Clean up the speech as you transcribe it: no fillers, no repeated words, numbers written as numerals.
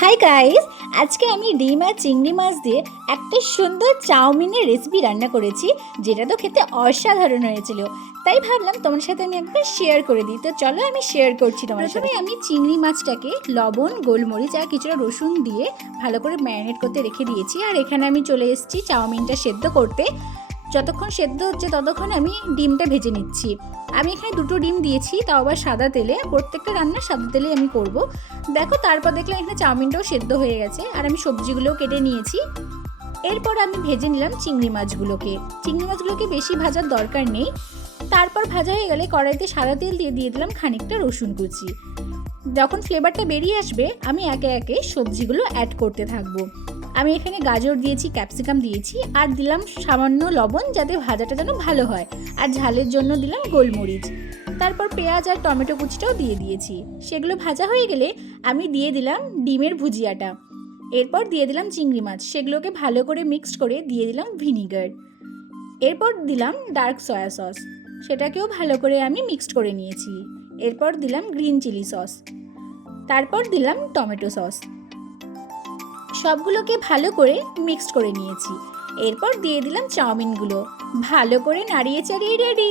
Hi guys, আজকে আমি ডিম আর চিংড়ি মাছ দিয়ে একটা সুন্দর চাউমিনের রেসিপি রান্না করেছি, যেটা তো খেতে অসাধারণ হয়েছিল। তাই ভাবলাম তোমার সাথে আমি একবার শেয়ার করে দিই। তো চলো আমি শেয়ার করছি তোমার সাথে। প্রথমে আমি চিংড়ি মাছটাকে লবণ, গোলমরিচ আর কিছুটা রসুন দিয়ে ভালো করে ম্যারিনেট করতে রেখে দিয়েছি। আর এখানে আমি চলে এসেছি চাউমিনটা সেদ্ধ করতে। যতক্ষণ সেদ্ধ হচ্ছে ততক্ষণ আমি ডিমটা ভেজে নিচ্ছি। আমি এখানে দুটো ডিম দিয়েছি, তাও আবার সাদা তেলে। প্রত্যেকটা রান্না সাদা তেলে আমি করব। দেখো, তারপর দেখলাম এখানে চাউমিনটাও সেদ্ধ হয়ে গেছে আর আমি সবজিগুলোও কেটে নিয়েছি। এরপর আমি ভেজে নিলাম চিংড়ি মাছগুলোকে বেশি ভাজার দরকার নেই। তারপর ভাজা হয়ে গেলে কড়াইতে সাদা তেল দিয়ে দিলাম খানিকটা রসুন কুচি। যখন ফ্লেভারটা বেরিয়ে আসবে আমি একে একে সবজিগুলো অ্যাড করতে থাকবো। আমি এখানে গাজর দিয়েছি, ক্যাপসিকাম দিয়েছি আর দিলাম সামান্য লবণ, যাতে ভাজাটা যেন ভালো হয়। আর ঝালের জন্য দিলাম গোলমরিচ। তারপর পেঁয়াজ আর টমেটো কুচিটাও দিয়ে দিয়েছি। সেগুলো ভাজা হয়ে গেলে আমি দিয়ে দিলাম ডিমের ভুজিয়াটা। এরপর দিয়ে দিলাম চিংড়ি মাছ, সেগুলোকে ভালো করে মিক্সড করে দিয়ে দিলাম ভিনিগার। এরপর দিলাম ডার্ক সয়া সস, সেটাকেও ভালো করে আমি মিক্সড করে নিয়েছি। এরপর দিলাম গ্রিন চিলি সস, তারপর দিলাম টমেটো সস। সবগুলোকে ভালো করে মিক্সড করে নিয়েছি। এরপর দিয়ে দিলাম চাউমিনগুলো, ভালো করে নাড়িয়ে চাড়িয়ে রেডি।